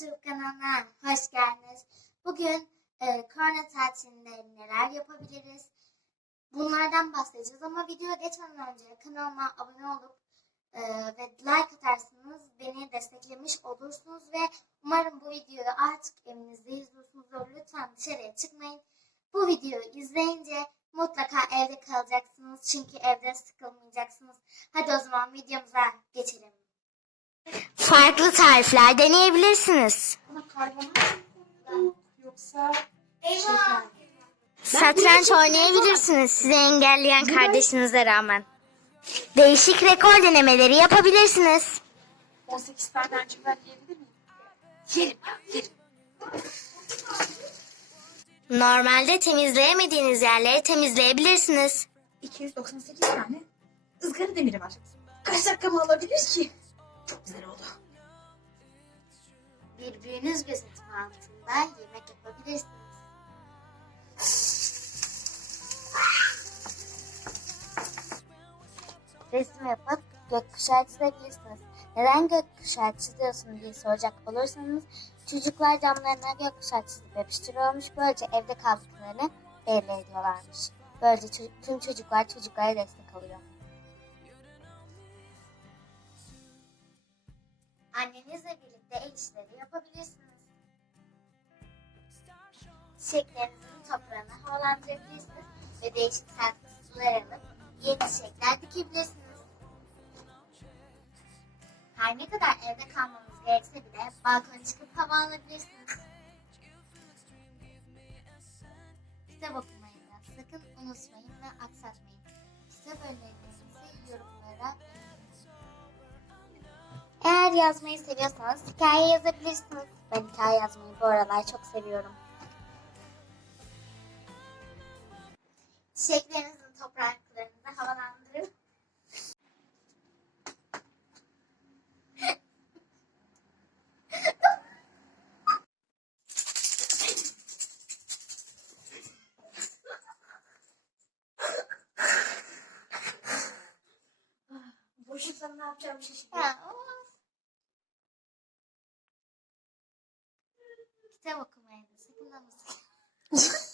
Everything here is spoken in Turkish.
YouTube kanalına hoş geldiniz. Bugün e, korona tatilinde neler yapabiliriz? Bunlardan bahsedeceğiz ama videoya geçmeden önce kanalıma abone olup e, ve like atarsanız beni desteklemiş olursunuz ve umarım bu videoyu artık evinizde izliyorsunuzdur. Lütfen dışarıya çıkmayın. Bu videoyu izleyince mutlaka evde kalacaksınız çünkü evde sıkılmayacaksınız. Hadi o zaman videomuza geçelim. Farklı tarifler deneyebilirsiniz. Satranç oynayabilirsiniz sizi engelleyen kardeşinize rağmen. Değişik rekor denemeleri yapabilirsiniz. 18 tane acılar yiyebilir miyim? Yerim ya yerim. Normalde temizleyemediğiniz yerleri temizleyebilirsiniz. 298 tane ızgara demiri var. Kaç dakikamı alabilir ki? Çok güzel oldu. Bir büyünüz gözetimi altında yemek yapabilirsiniz. Resim yapıp gökkuşağı çizebilirsiniz. Neden gökkuşağı çiziyorsun diye soracak olursanız çocuklar camlarına gökkuşağı çizip yapıştırıyormuş. Böylece evde kaldıklarını belli ediyorlarmış. Böylece tüm çocuklar çocuklara destek oluyor. Annenizle birlikte el işleri yapabilirsiniz. Çiçeklerinizin toprağını havalandırabilirsiniz ve değişik tatlı sular alıp yeni çiçekler dikebilirsiniz. Her ne kadar evde kalmanız gerekse bile balkona çıkıp hava alabilirsiniz. Kitap okumayı da sakın unutmayın ve aksatmayın. Kitap önerilerinizi yorumlara eğer yazmayı seviyorsanız hikaye yazabilirsiniz. Ben hikaye yazmayı bu aralar çok seviyorum. Çiçeklerinizin topraklarını havalandırın. Boşlukta ne yapacağımı şaşırdım. Ya, of. Kitap okumayı da sakın unutmayın.